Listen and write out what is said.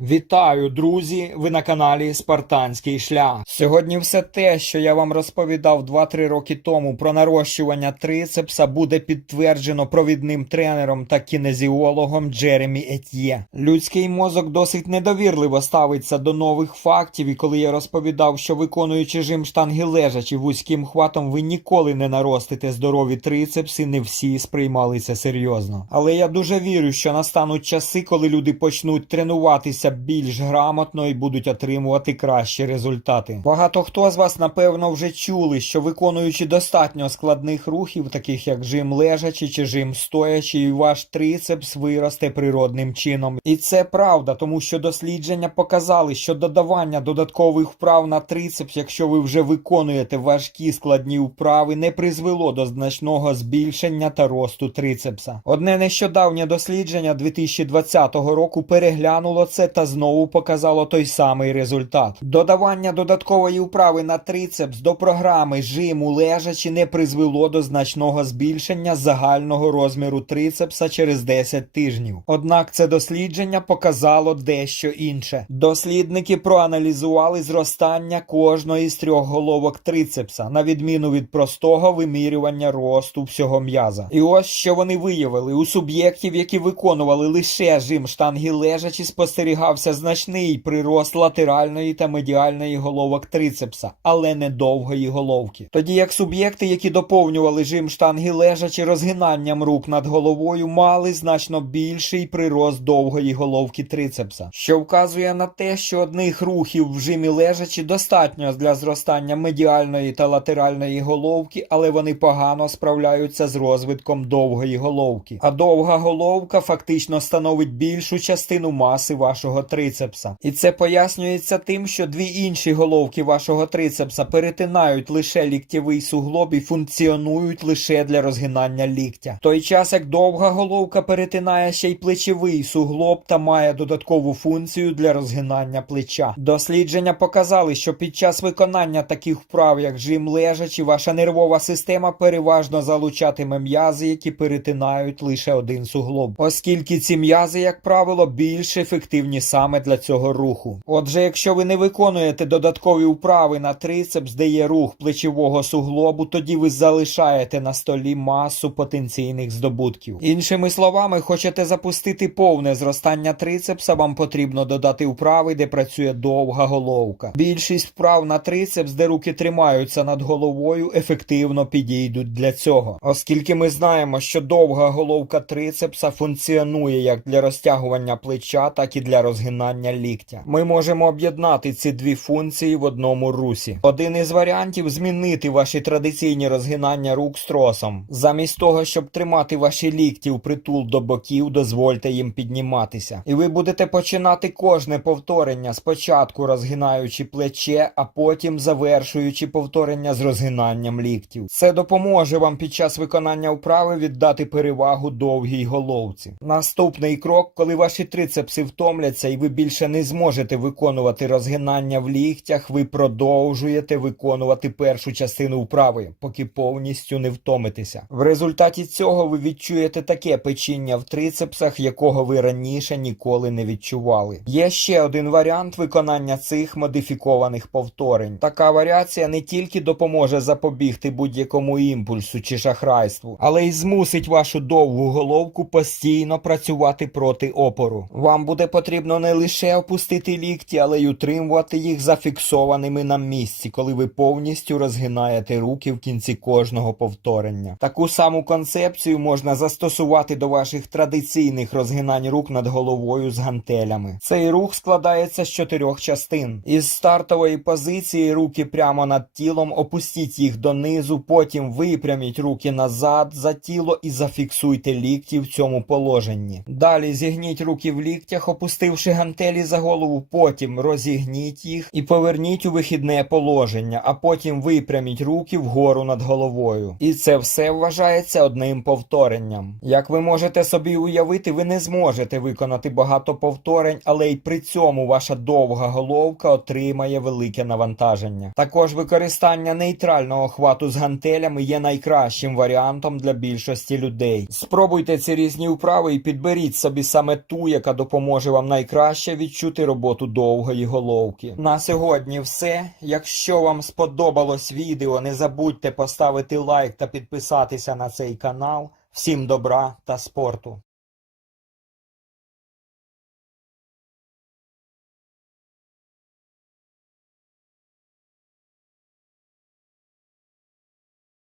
Вітаю, друзі! Ви на каналі Спартанський шлях. Сьогодні все те, що я вам розповідав 2-3 роки тому про нарощування трицепса, буде підтверджено провідним тренером та кінезіологом Джеремі Етьє. Людський мозок досить недовірливо ставиться до нових фактів, і коли я розповідав, що виконуючи жим штанги лежачи вузьким хватом, ви ніколи не наростите здорові трицепси, не всі сприймали це серйозно. Але я дуже вірю, що настануть часи, коли люди почнуть тренуватися більш грамотно і будуть отримувати кращі результати. Багато хто з вас, напевно, вже чули, що виконуючи достатньо складних рухів, таких як жим лежачи чи жим стоячи, ваш трицепс виросте природним чином. І це правда, тому що дослідження показали, що додавання додаткових вправ на трицепс, якщо ви вже виконуєте важкі складні вправи, не призвело до значного збільшення та росту трицепса. Одне нещодавнє дослідження 2020 року переглянуло це та знову показало той самий результат. Додавання додаткової вправи на трицепс до програми жиму лежачи не призвело до значного збільшення загального розміру трицепса через 10 тижнів. Однак це дослідження показало дещо інше. Дослідники проаналізували зростання кожної з трьох головок трицепса, на відміну від простого вимірювання росту всього м'яза. І ось що вони виявили у суб'єктів, які виконували лише жим штанги лежачі, спостерігався значний прирост латеральної та медіальної головок трицепса, але не довгої головки. Тоді як суб'єкти, які доповнювали жим штанги лежачі розгинанням рук над головою, мали значно більший прирост довгої головки трицепса, що вказує на те, що одних рухів в жимі лежачі достатньо для зростання медіальної та латеральної головки, але вони погано справляються з розвитком довгої головки. А довга головка фактично становить більшу частину маси вашого трицепса. І це пояснюється тим, що дві інші головки вашого трицепса перетинають лише ліктєвий суглоб і функціонують лише для розгинання ліктя. В той час як довга головка перетинає ще й плечовий суглоб та має додаткову функцію для розгинання плеча. Дослідження показали, що під час виконання таких вправ, як жим лежачі, ваша нервова система переважно залучатиме м'язи, які перетинають лише один суглоб, оскільки ці м'язи, як правило, більш ефективні саме для цього руху. Отже, якщо ви не виконуєте додаткові вправи на трицепс, де є рух плечового суглобу, тоді ви залишаєте на столі масу потенційних здобутків. Іншими словами, хочете запустити повне зростання трицепса, вам потрібно додати вправи, де працює довга головка. Більшість вправ на трицепс, де руки тримаються над головою, ефективно підійдуть для цього, оскільки ми знаємо, що довга головка трицепса функціонує як для розтягування плеча, так і для розгинання ліктя. Ми можемо об'єднати ці дві функції в одному русі. Один із варіантів змінити ваші традиційні розгинання рук з тросом. Замість того, щоб тримати ваші лікті в притул до боків, дозвольте їм підніматися. І ви будете починати кожне повторення спочатку розгинаючи плече, а потім завершуючи повторення з розгинанням ліктів. Це допоможе вам під час виконання вправи віддати перевагу довгій головці. Наступний крок, коли ваші трицепси втомляться і ви більше не зможете виконувати розгинання в ліктях, ви продовжуєте виконувати першу частину вправи, поки повністю не втомитеся. В результаті цього ви відчуєте таке печіння в трицепсах, якого ви раніше ніколи не відчували. Є ще один варіант виконання цих модифікованих повторень. Така варіація не тільки допоможе запобігти будь-якому імпульсу чи шахрайству, але й змусить вашу довгу головку постійно працювати проти опору. Вам буде потрібно не лише опустити лікті, але й утримувати їх зафіксованими на місці, коли ви повністю розгинаєте руки в кінці кожного повторення. Таку саму концепцію можна застосувати до ваших традиційних розгинань рук над головою з гантелями. Цей рух складається з чотирьох частин. Із стартової позиції руки прямо над тілом, опустіть їх донизу, потім випряміть руки назад за тіло і зафіксуйте лікті в цьому положенні. Далі зігніть руки в ліктях, опустивши гантелі за голову, потім розігніть їх і поверніть у вихідне положення, а потім випряміть руки вгору над головою. І це все вважається одним повторенням. Як ви можете собі уявити, ви не зможете виконати багато повторень, але й при цьому ваша довга головка отримає велике навантаження. Також використання нейтрального хвату з гантелями є найкращим варіантом для більшості людей. Спробуйте ці різні вправи і підберіть собі саме ту, яка допоможе вам найкраще найкраще відчути роботу довгої головки. На сьогодні все. Якщо вам сподобалось відео, не забудьте поставити лайк та підписатися на цей канал. Всім добра та спорту!